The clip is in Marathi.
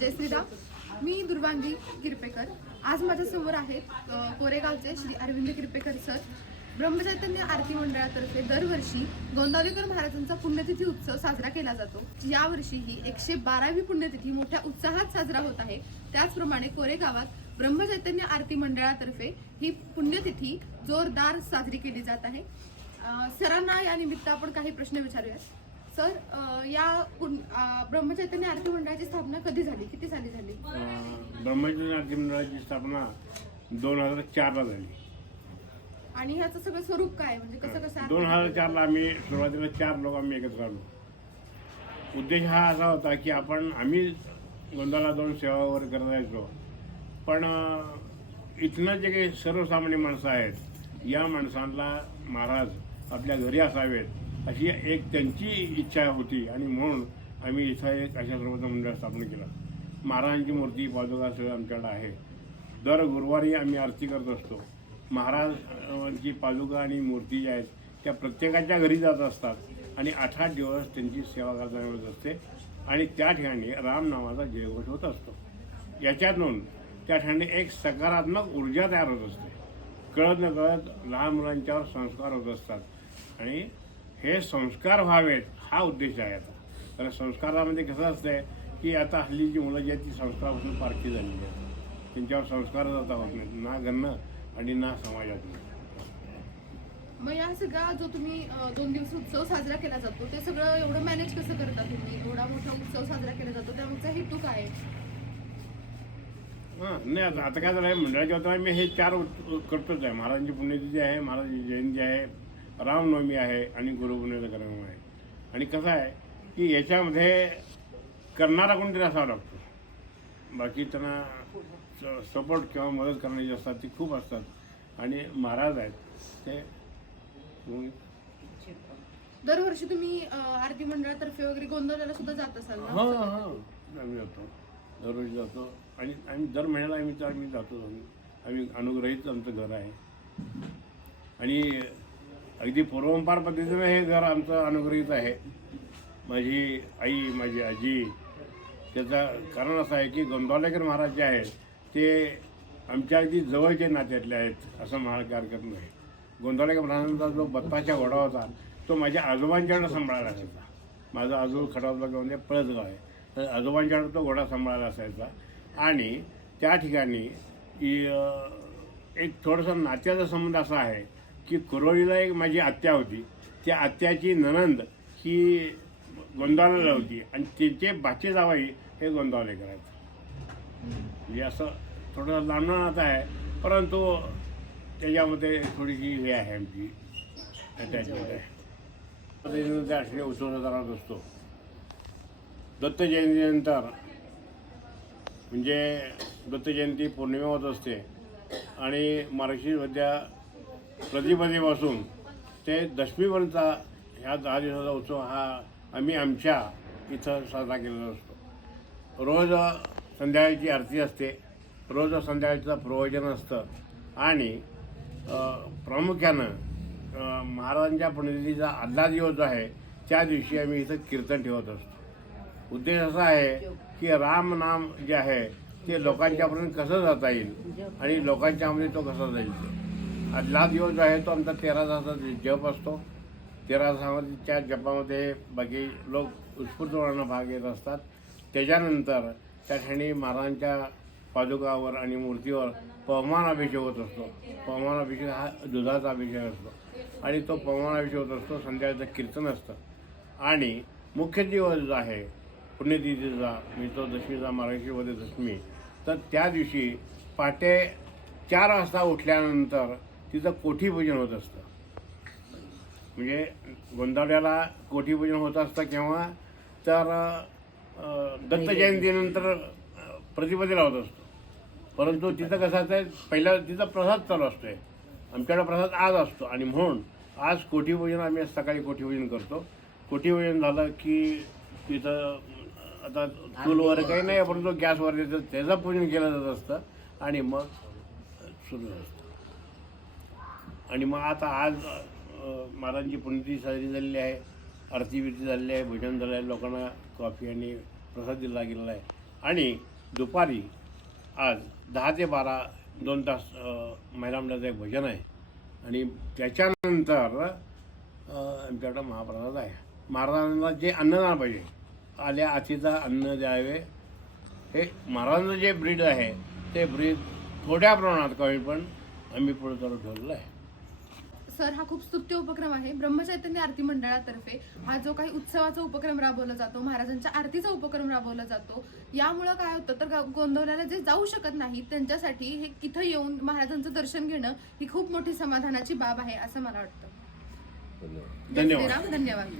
जय श्रीराम. मी दुर्वांगी किरपेकर. आज माझ्यासमोर आहेत कोरेगावचे श्री अरविंद किरपेकर सर. ब्रह्मचैतन्य आरती मंडळातर्फे दरवर्षी गोंदावलेकर महाराजांचा पुण्यतिथी उत्सव साजरा केला जातो. यावर्षी ही एकशे बारावी पुण्यतिथी मोठ्या उत्साहात साजरा होत आहे. त्याचप्रमाणे कोरेगावात ब्रह्मचैतन्य आरती मंडळातर्फे ही पुण्यतिथी जोरदार साजरी केली जात आहे. सरांना या निमित्त आपण काही प्रश्न विचारूयात. सर या ब्रह्मचैतन्य आरती मंडळाची स्थापना कधी झाली? किती साली झाली? ब्रह्मचर्य नाट्य मंडळाची स्थापना दोन हजार चारला झाली. आणि ह्याचं सगळं स्वरूप काय? म्हणजे कसं कसं दोन हजार चारला आम्ही सुरुवातीला चार लोक आम्ही एकत्र आलो. उद्देश हा असा होता की आपण आम्ही गोंधाला दोन सेवा वगैरे करत राहायचो. पण इथनं जे काही सर्वसामान्य माणसं आहेत या माणसांना महाराज आपल्या घरी असावेत. अशी एक त्यांची इच्छा होती. आणि म्हणून आम्ही इथं एक अशा सर्वच मंडळ स्थापन केलं. महाराजांची मूर्ती पादुका सगळं आमच्याकडे आहे. दर गुरुवारी आम्ही आरती करत असतो. महाराजांची पादुका आणि मूर्ती ज्या आहेत त्या प्रत्येकाच्या घरी जात असतात. आणि आठ आठ दिवस त्यांची सेवा करताना होत असते. आणि त्या ठिकाणी राम नावाचा जयघोष होत असतो. याच्यातून त्या ठिकाणी एक सकारात्मक ऊर्जा तयार होत असते. कळत न कळत लहान मुलांच्यावर संस्कार होत असतात. आणि हे संस्कार व्हावेत हा उद्देश आहे आता. तर संस्कारामध्ये कसं असतंय की आता हल्लीची मुलं जी आहेत ती संस्कारापासून पारखी झालेली आहेत. त्यांच्यावर संस्कारच आता होत नाहीत ना घरनं आणि ना समाजातून मग या सगळा जो तुम्ही अ, दोन दिवस उत्सव साजरा केला जातो ते सगळं एवढं मॅनेज कसं करता तुम्ही? एवढा मोठा उत्सव साजरा केला जातो त्यामागचा हेतू काय आहे? हां नाही आता आता काय झालं आहे मंडळाच्या वतीनं आम्ही हे चार उत- करतोच आहे. महाराजांची पुण्यतिथी आहे महाराजांची जयंती आहे रामनवमी आहे आणि कार्यक्रम आहे. आणि कसं आहे की याच्यामध्ये करणारा कोणतरी असावा लागतो. बाकी त्यांना सपोर्ट किंवा मदत करणारे जे असतात ती खूप असतात. आणि महाराज आहेत ते दरवर्षी तुम्ही आरती मंडळातर्फे वगैरे गोंधळाला सुद्धा जात असाल हो हो. आम्ही जातो. दररोज जातो. आणि आम्ही दर महिन्याला आम्ही तर आम्ही जातो. आम्ही आम्ही अनुग्रहित आमचं घर आहे. आणि अगदी पूर्वंपार पद्धतीनं हे घर आमचं अनुग्रहित आहे. माझी आई माझी आजी त्याचं कारण असं आहे की गोंदवालेकर महाराज जे आहेत ते आमच्या अगदी जवळचे नात्यातले आहेत असं महाराज करत हरकत नाही गोंदावलेकर महाराजांचा जो बत्ताच्या घोडा होता तो माझ्या आजोबांच्याकडे सांभाळायला असायचा. माझं आजोबा खटावला म्हणजे पळसगाव आहे. तर आजोबांच्याकडे तो घोडा सांभाळायला असायचा. आणि त्या ठिकाणी एक थोडंसं नात्याचा संबंध असा आहे की कुरोळीला एक माझी आत्या होती. त्या आत्याची ननंद ही गोंदावलेला होती आणि त्यांचे बाचे जावाई हे गोंदावले करायचे. म्हणजे असं थोडंसं लांब आहे परंतु त्याच्यामध्ये थोडीशी हे आहे आमची अटॅचमेंट आहे. पद्धतीनं त्या उत्सव साजरा असतो. दत्त जयंतीनंतर म्हणजे दत्त जयंती पौर्णिमा होत असते आणि मराठी सध्या प्रतिपदेपासून ते दशमीपर्यंतचा ह्या दहा दिवसाचा उत्सव हा आम्ही आमच्या इथं साजरा केलेला असतो. रोज संध्याकाळची आरती असते. रोज संध्याकाळचं प्रवचन असतं. आणि प्रामुख्यानं महाराजांच्या पुण्यतिथीचा आदला दिवस जो आहे त्या दिवशी आम्ही इथं कीर्तन ठेवत असतो. उद्देश असा आहे की राम नाम जे आहे ते लोकांच्यापर्यंत कसं जाता येईल? आणि लोकांच्यामध्ये तो कसा जाईल? आदला दिवस जो आहे तो आमचा तेरा तासाचा जप असतो. तेरा तासाच्या जपामध्ये बाकी लोक उत्स्फूर्तपणानं भाग घेत असतात. त्याच्यानंतर त्या ठिकाणी महाराजांच्या पादुकावर आणि मूर्तीवर पवमान अभिषेक होत असतो. पवमान अभिषेक हा दुधाचा अभिषेक असतो. आणि तो पवमान अभिषेक होत असतो. संध्याकाळचं कीर्तन असतं. आणि मुख्य दिवस जो आहे पुण्यतिथीचा मी तो दशमीचा दशमी. तर त्या दिवशी पहाटे चार वाजता उठल्यानंतर तिचं कोठीपूजन होत असतं. म्हणजे गोंधळ्याला कोठीपूजन होत असतं केव्हा तर दत्तजयंतीनंतर दत्त जयंतीनंतर प्रतिपदेला होत असतो. परंतु तिथं कसं असतं पहिला तिथं प्रसाद चालू असतोय. आमच्याकडे प्रसाद आज असतो. आणि म्हणून आज कोठीपूजन आम्ही सकाळी कोठीपूजन करतो. कोठीपूजन झालं की तिथं आता चूल वगैरे काही नाही परंतु गॅसवर तिथं त्याचं पूजन केलं जात असतं. आणि मग सुरू असतं. आणि मग आता आज महाराजांची पुण्यतिथी साजरी झालेली आहे आरती बिरती झालेली आहे भजन झालं आहे लोकांना कॉफी आणि प्रसाद दिला गेलेला आहे. आणि दुपारी आज दहा ते बारा दोन तास महिलामंडळाचं महिला एक भजन आहे. आणि त्याच्यानंतर आमच्याकडं महाप्रसाद आहे. महाराजांना जे अन्नदान पाहिजे आल्या अतिथा अन्न द्यावे. हे महाराजांचं जे ब्रीड आहे ते ब्रीड थोड्या प्रमाणात कमी पण आम्ही पुढे चालू ठेवलेलं आहे. सर हा खूप स्तुत्य उपक्रम आहे. ब्रह्मचैतन्य आरती मंडळातर्फे हा जो काही उत्सवाचा उपक्रम राबवला जातो महाराजांच्या आरतीचा उपक्रम राबवला जातो यामुळं काय होतं तर गोंधवल्याला जे जाऊ शकत नाही त्यांच्यासाठी हे इथं येऊन महाराजांचं दर्शन घेणं ही खूप मोठी समाधानाची बाब आहे असं मला वाटतं. धन्यवाद. धन्यवाद.